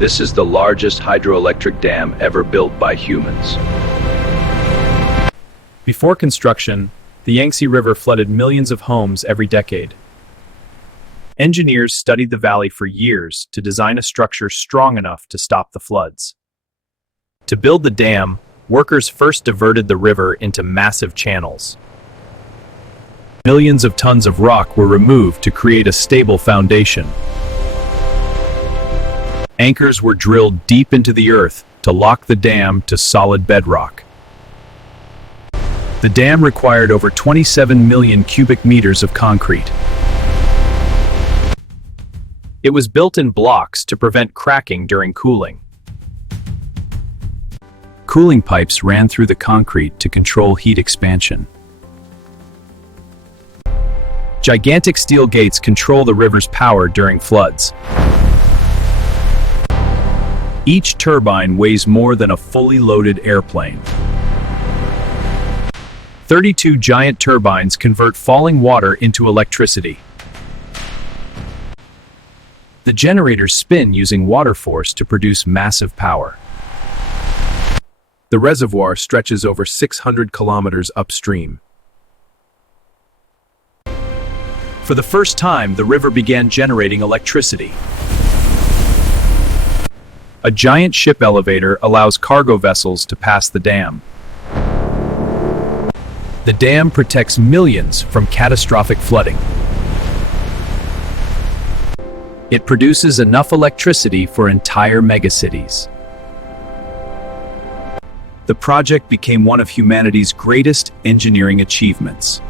This is the largest hydroelectric dam ever built by humans. Before construction, the Yangtze River flooded millions of homes every decade. Engineers studied the valley for years to design a structure strong enough to stop the floods. To build the dam, workers first diverted the river into massive channels. Millions of tons of rock were removed to create a stable foundation. Anchors were drilled deep into the earth to lock the dam to solid bedrock. The dam required over 27 million cubic meters of concrete. It was built in blocks to prevent cracking during cooling. Cooling pipes ran through the concrete to control heat expansion. Gigantic steel gates control the river's power during floods. Each turbine weighs more than a fully loaded airplane. 32 giant turbines convert falling water into electricity. The generators spin using water force to produce massive power. The reservoir stretches over 600 kilometers upstream. For the first time, the river began generating electricity. A giant ship elevator allows cargo vessels to pass the dam. The dam protects millions from catastrophic flooding. It produces enough electricity for entire megacities. The project became one of humanity's greatest engineering achievements.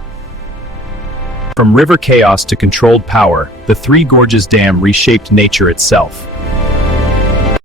From river chaos to controlled power, the Three Gorges Dam reshaped nature itself.